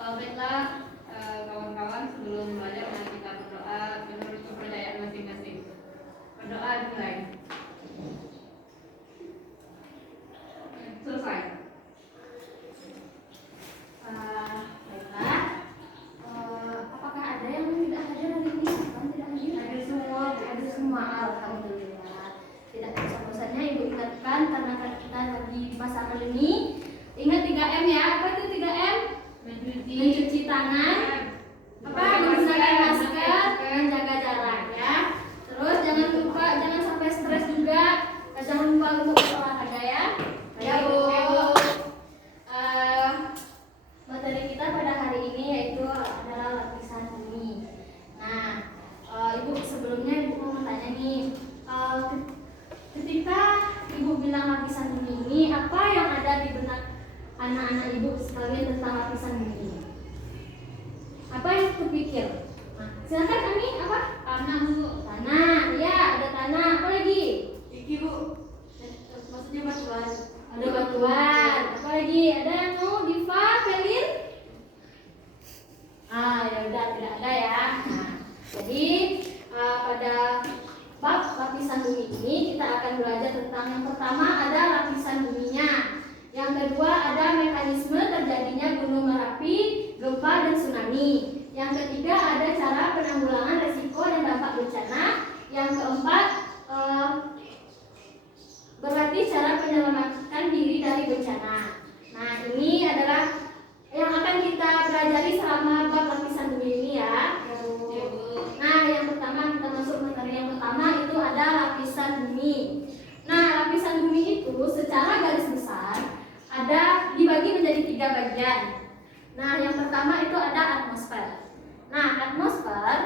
Baiklah kawan-kawan, sebelum belajar mari kita berdoa menurut kepercayaan masing-masing. Berdoa dimulai. Selesai. Baiklah. Apakah ada yang tidak hadir hari ini? Tidak hadir? Hadir semua. Hadir semua. Alhamdulillah. Tidak bosan-bosannya Ibu ingatkan karena kita lagi di masa pandemi. Ingat 3M ya. Apa itu 3M? Mencuci tangan, menggunakan masker, menjaga jarak ya. Terus jangan lupa, jangan sampai stres juga. Jangan lupa untuk olahraga ya. Ya Bu. Materi kita pada hari ini yaitu adalah lapisan bumi. Nah, Ibu sebelumnya Ibu mau bertanya nih, ketika Ibu bilang lapisan bumi ini, apa yang ada di benak anak-anak Ibu sekalian tentang lapisan bumi? Apa yang terpikir? Nah, silakan Ami, apa? Tanah Bu. Tanah, ya ada tanah. Apa lagi? Iki Bu. Maksudnya batuan. Ada batuan. Apa lagi? Ada yang mau Diva, Felin? Ya udah tidak ada ya. Nah, jadi pada bab lapisan bumi ini kita akan belajar tentang yang pertama ada lapisan buminya. Yang kedua ada mekanisme terjadinya gunung Merapi, gempa dan tsunami. Yang ketiga ada cara penanggulangan resiko dan dampak bencana. Yang keempat berarti cara menyelamatkan diri dari bencana. Nah, ini adalah yang akan kita pelajari selama bab lapisan bumi ini ya. Nah, yang pertama kita masuk materi yang pertama itu ada lapisan bumi. Nah, lapisan bumi itu secara garis besar ada dibagi menjadi 3 bagian. Nah, yang pertama itu ada atmosfer. Nah, atmosfer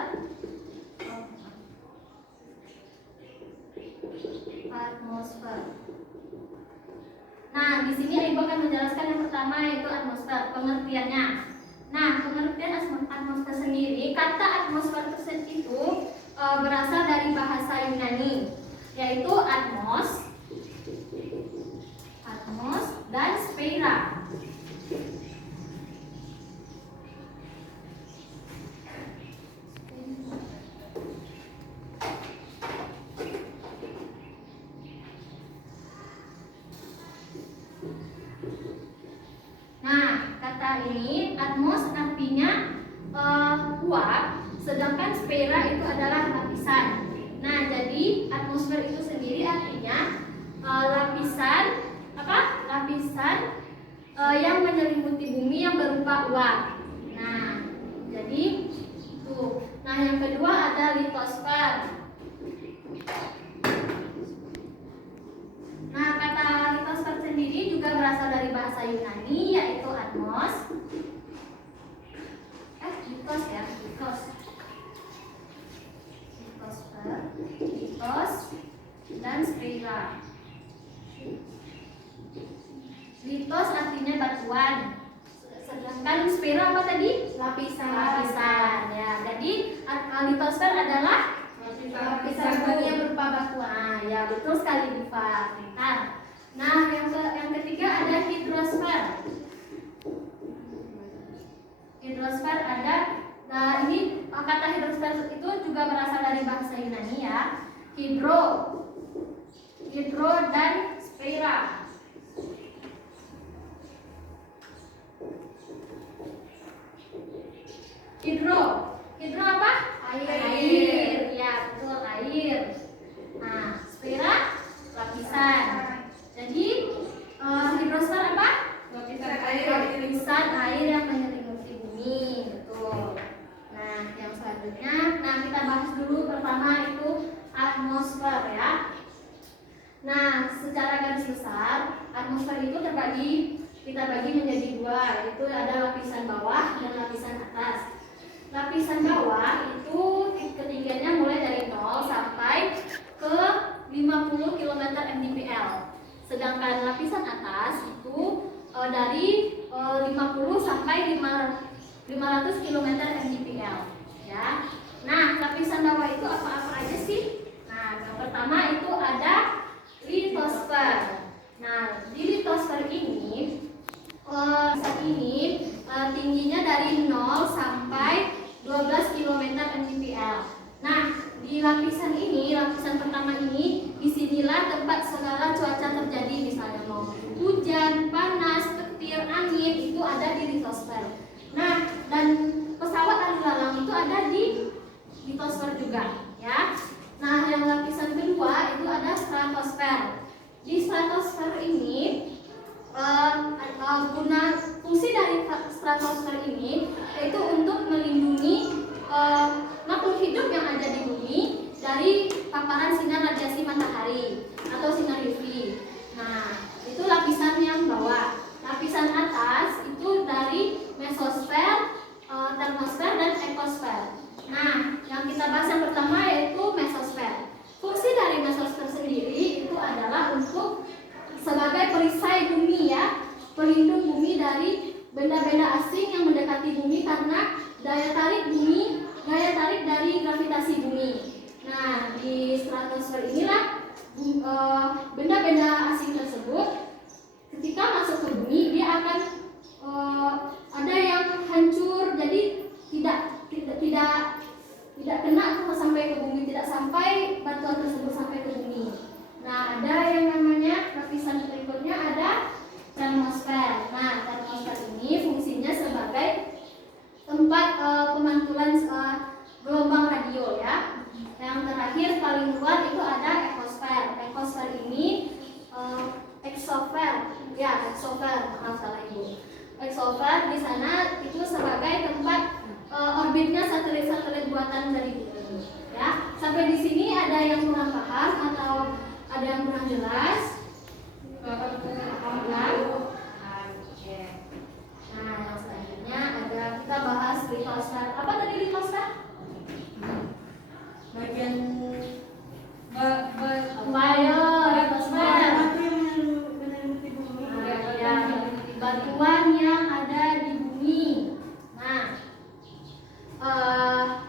Nah, di sini Ibu akan menjelaskan yang pertama yaitu atmosfer, pengertiannya. Nah, pengertian atmosfer sendiri, kata atmosfer itu berasal dari bahasa Yunani, yaitu atmos dan sphaera. Nah, kata ini atmos artinya uap, sedangkan sphaera itu adalah lapisan. Nah, jadi atmosfer itu sendiri artinya lapisan yang menyelimuti bumi yang berupa uap. Nah, jadi itu. Nah, yang kedua ada litosfer. Nah, kata litosfer sendiri juga berasal dari bahasa Yunani yaitu atmos. Litos dan sphaera. Litos artinya batuan, sedangkan sphaera apa tadi? Lapisan. Ya, jadi litosfer adalah lapisan bumi yang berupa batuan. Ya, betul sekali Diva. Nah, yang ketiga ada hidrosfer. Hidrosfer ada. Nah, ini kata hidrosfer itu juga berasal dari bahasa Yunani ya. Hidro dan sphaera. Hidro apa? Air. Ya, betul, air. Nah, sphaera lapisan. Jadi hidrosfer apa? Lapisan air yang menyelimuti bumi. Betul. Nah, yang selanjutnya, kita bahas dulu pertama itu atmosfer ya. Nah, secara garis besar, atmosfer itu kita bagi menjadi 2, yaitu ada lapisan bawah dan lapisan atas. Lapisan bawah itu ketinggiannya mulai dari 0 sampai ke 50 km mdpl. Sedangkan lapisan atas itu dari 50 sampai 500 km mdpl ya. Nah, lapisan bawah itu apa-apa aja sih? Nah, yang pertama itu ada litosfer. Nah, di litosfer ini saat ini tingginya dari Gaya tarik bumi, gaya tarik dari gravitasi bumi. Nah, di stratosfer inilah benda-benda asing tersebut ketika masuk ke bumi dia akan ada yang hancur, jadi tidak kena sampai ke bumi, tidak sampai batuan tersebut sampai ke bumi. Nah, ada yang namanya lapisan berikutnya ada termosfer. Nah, termosfer ini fungsinya sebagai tempat pemantulan gelombang radio ya. Yang terakhir paling luar itu ada ekosfer. Ekosfer ini exofer, maaf salah ibu. Exofer di sana itu sebagai tempat orbitnya satelit-satelit buatan dari bumi. Ya, sampai di sini ada yang kurang paham atau ada yang kurang jelas? Oke. Nah, yang selanjutnya ada kita bahas litosfer. Apa tadi litosfer? Bagian batuan yang ada di bumi. Nah,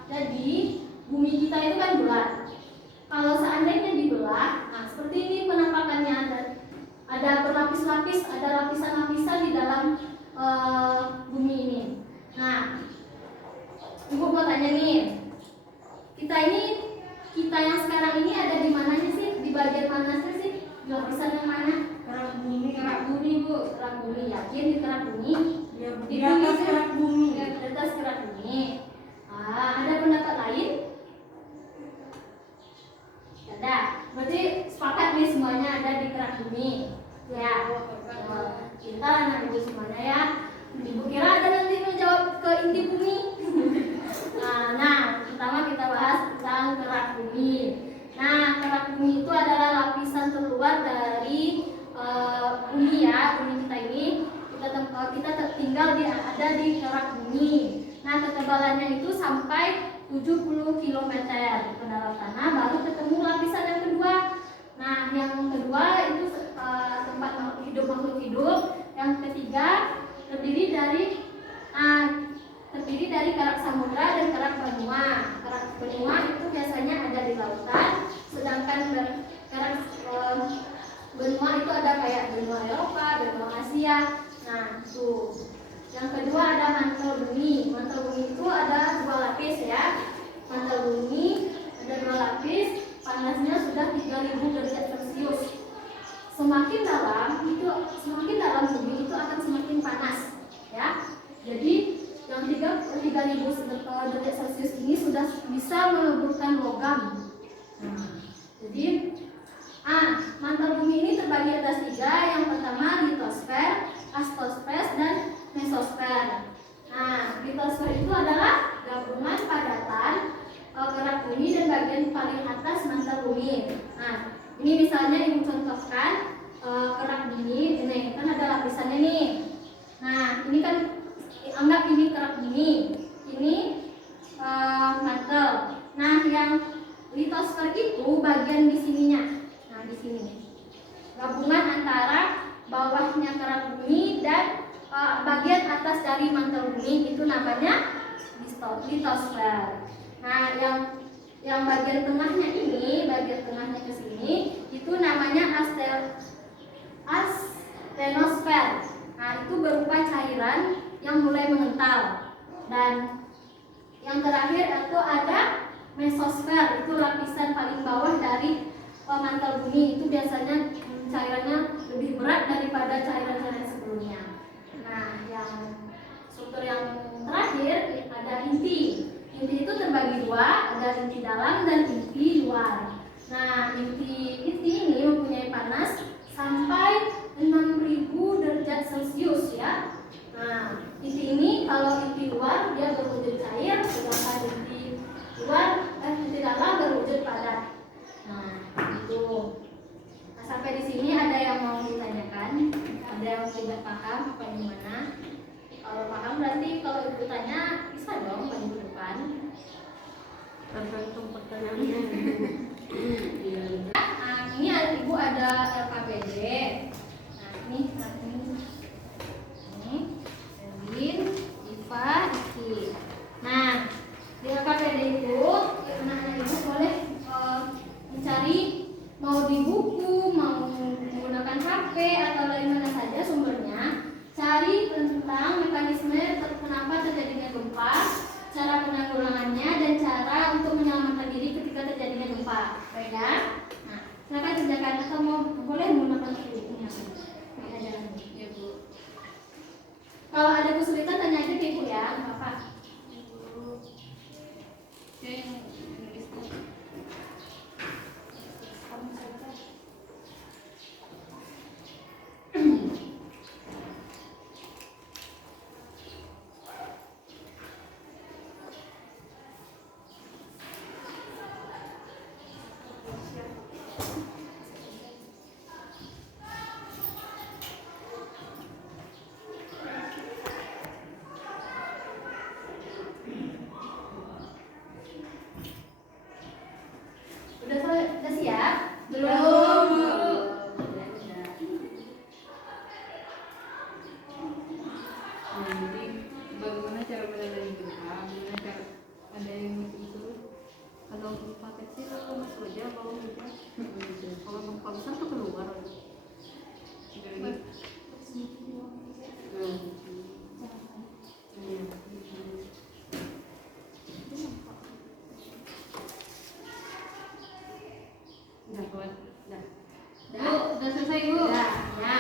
jadi bumi kita itu kan bulat. Kalau seandainya dibelah, nah seperti ini penampakannya, ada berlapis-lapis, ada lapisan-lapisan di dalam bumi ini. Nah, ibu mau tanya nih, kita yang sekarang ini ada di mananya sih? Di bagian mana sih? Lapisan yang mana? kerak bumi Bu. Kerak bumi, yakin di kerak bumi? Di atas kerak bumi. Di atas kerak bumi. Ada pendapat lain? Ada. Berarti sepakat nih semuanya ada di kerak bumi. Ya. Kita anak ibu semuanya ya. Ibu kira ada nanti menjawab ke inti bumi. Nah, pertama kita bahas tentang kerak bumi. Nah, kerak bumi itu adalah lapisan terluar dari bumi ya, bumi kita ini. Kita tinggal ada di kerak bumi. Nah, ketebalannya itu sampai 70 km ke dalam tanah, baru ketemu lapisan yang kedua. Nah, yang kedua itu tempat makhluk hidup. Yang ketiga terdiri dari kerak samudra dan kerak benua. Kerak benua itu biasanya ada di lautan, sedangkan kerak benua itu ada kayak benua Eropa, benua Asia. Nah, itu. Yang kedua ada mantel bumi. Mantel bumi itu ada 2 lapis ya. Mantel bumi ada 2 lapis, panasnya sudah 3000 derajat Celcius. Semakin dalam bumi itu akan semakin panas ya. Jadi yang 3000 derajat Celcius ini sudah bisa meleburkan logam. Jadi mantel bumi ini terbagi atas 3. Yang pertama litosfer, astosfer, dan mesosfer. Nah, litosfer itu adalah gabungan padatan kerak bumi dan bagian paling atas mantel bumi. Nah, ini misalnya ibu contohkan kerak bumi, ini kan ada lapisannya nih. Nah, ini kan anggap ini kerak bumi, ini mantel. Nah, yang litosfer itu bagian di sininya. Nah, di sini gabungan antara bawahnya kerak bumi dan bagian atas dari mantel bumi, itu namanya litosfer. Nah, yang bagian tengahnya ini, bagian tengahnya ke sini, itu namanya astenosfer. Nah, itu berupa cairan yang mulai mengental. Dan yang terakhir itu ada mesosfer, itu lapisan paling bawah dari mantel bumi. Itu biasanya cairannya lebih berat daripada cairan-cairan sebelumnya. Nah, yang struktur yang terakhir ada inti. Inti itu terbagi 2, ada inti dalam dan inti luar. Nah, inti ini mempunyai panas sampai 6000 derajat Celcius ya. Nah, inti ini kalau inti luar dia berwujud cair, sedangkan inti dalam berwujud padat. Nah, itu. Nah, sampai di sini ada yang mau ditanyakan? Ada yang tidak paham apa gimana? Kalau paham berarti kalau ibu tanya bisa dong minggu depan. Tergantung pertanyaannya. Nah, ini ibu ada LKPD. Nah, ini Erwin, Iva, Iki. Nah, cara penanggulangannya dan cara untuk menyelamatkan diri ketika terjadinya gempa. Baik ya? Nah, silakan kerjakan atau boleh menggunakan bukunya. Ya Bu. Kalau ada kesulitan tanya aja ke Ibu ya, nggak apa-apa. Saya yang nulis tuh. Kamu saja. Udah siap? Belum, Bu. Udah. Jadi bagaimana cara menandai gempa? Bagaimana cara ada yang itu? Kalau gempa kecil aku masuk aja, kalau gempa kalau gempa besar tuh keluar. Jadi, udah kuat, udah. Bu, udah selesai Bu. Udah, ya.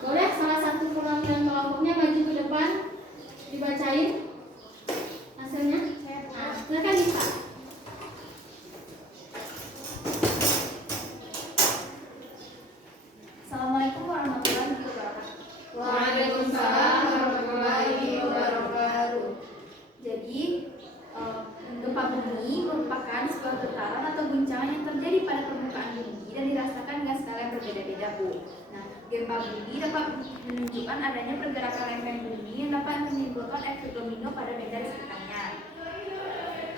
Boleh salah satu perwakilan kelompoknya maju ke depan dibacain hasilnya. Nah, silakan Nisa. Assalamualaikum warahmatullahi wabarakatuh. Waalaikumsalam warahmatullahi wabarakatuh. Jadi, gempa bumi merupakan sebuah getaran atau guncangan yang terjadi pada permukaan bumi dan dirasakan dengan skala yang berbeda-beda, Bu. Nah, gempa bumi dapat menunjukkan adanya pergerakan lempeng bumi yang dapat menimbulkan efek domino pada benda di sekitarnya.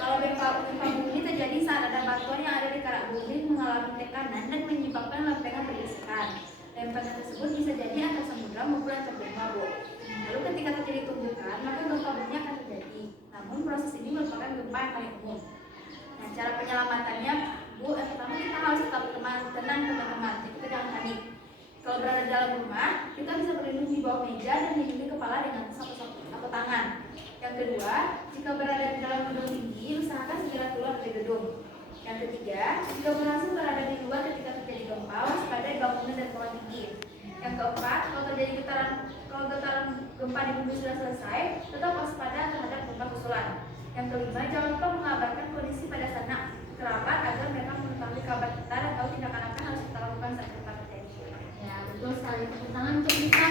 Kalau gempa bumi terjadi saat ada batuan yang ada di kerak bumi mengalami tekanan dan menyebabkan lempengan bergesekan. Lempengan tersebut bisa jadi antar samudra maupun antar benua, Bu. Lalu ketika terjadi tumbukan, maka gempa bumi akan terjadi. Namun proses ini merupakan gempa yang paling umum. Nah, cara penyelamatannya, Bu, yang pertama kita harus tetap tenang teman-teman. Jadi kita jangan panik. Kalau berada di dalam rumah, kita bisa berlindung di bawah meja dan melindungi kepala dengan satu tangan. Yang kedua, jika berada di dalam gedung tinggi, usahakan segera keluar dari gedung. Yang ketiga, jika berhasil berada di luar ketika terjadi gempa, waspadai bangunan dan pohon tinggi. Yang keempat, kalau getaran gempa di bumi sudah selesai, tetap waspada terhadap gempa susulan. Yang kelima, jangan lupa mengabarkan kondisi pada sanak kerabat agar mereka mengetahui kabar kita dan tahu tindakan apa yang harus kita lakukan saat gempa terjadi. Ya, betul sekali. Tepuk tangan untuk Nisa.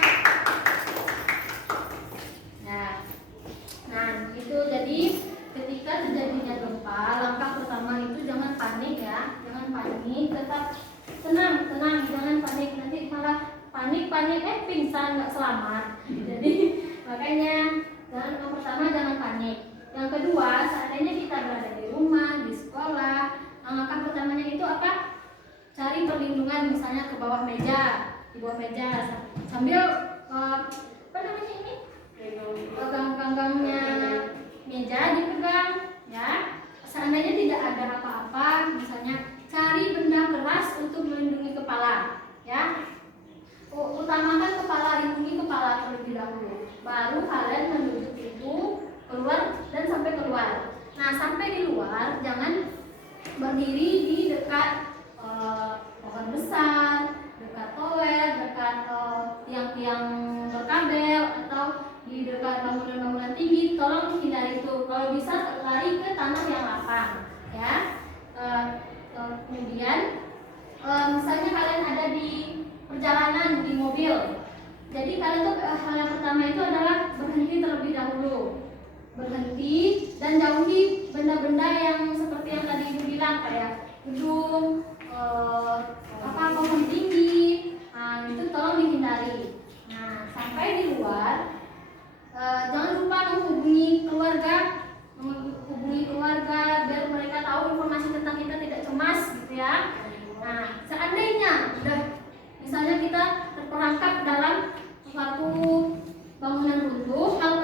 Nah, itu jadi ketika terjadinya gempa, langkah pertama itu jangan panik ya, jangan panik, tetap tenang, jangan panik, nanti malah panik pingsan nggak selamat. Jadi makanya yang pertama jangan panik. Yang kedua, seandainya kita berada di rumah, di sekolah, langkah pertamanya itu apa? Cari perlindungan, misalnya ke bawah meja, di bawah meja sambil apa namanya ini? Ganggangnya meja dipegang ya. Seandainya tidak ada apa-apa, misalnya cari benda keras untuk melindungi kepala ya. Utamakan kepala, lindungi kepala terlebih dahulu, baru kalian menuju pintu keluar dan sampai keluar. Nah, sampai di luar jangan berdiri di dekat pohon besar, dekat tower, dekat tiang-tiang berkabel atau di dekat bangunan-bangunan tinggi. Tolong hindari itu. Kalau bisa lari ke tanah yang lapang ya. Kemudian misalnya kalian ada di perjalanan di mobil, jadi kalian tuh hal yang pertama itu adalah berhenti terlebih dahulu, berhenti dan jauhi benda-benda yang seperti yang tadi Ibu bilang, kayak gedung, pohon tinggi. Nah, itu tolong dihindari. Nah, sampai di luar jangan lupa menghubungi keluarga biar mereka tahu informasi tentang kita, tidak cemas gitu ya. Nah, seandainya udah misalnya kita terperangkap dalam suatu bangunan runtuh, hal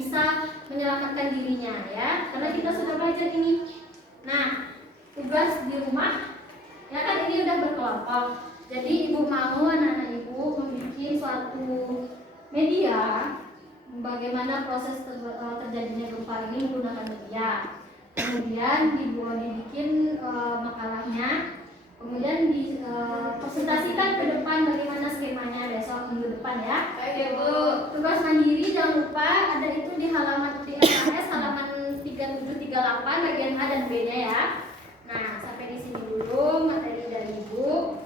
bisa menyelamatkan dirinya ya, karena kita sudah belajar ini. Nah, tugas di rumah ya kan ini udah berkelompok. Jadi ibu mau anak-anak ibu membuat suatu media bagaimana proses terjadinya gempa ini menggunakan media. Kemudian dibikin makalahnya, kemudian dipresentasikan ke depan bagaimana skemanya besok minggu depan ya. Oke, Bu. Tugas mandiri jangan lupa ada itu di halaman TMS halaman 3738 bagian A dan B-nya ya. Nah, sampai di sini dulu materi dari Ibu.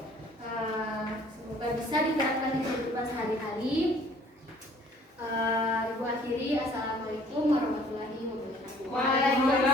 Semoga bisa diterapkan di kehidupan sehari-hari. Ibu akhiri, assalamualaikum warahmatullahi wabarakatuh. Waalaikumsalam.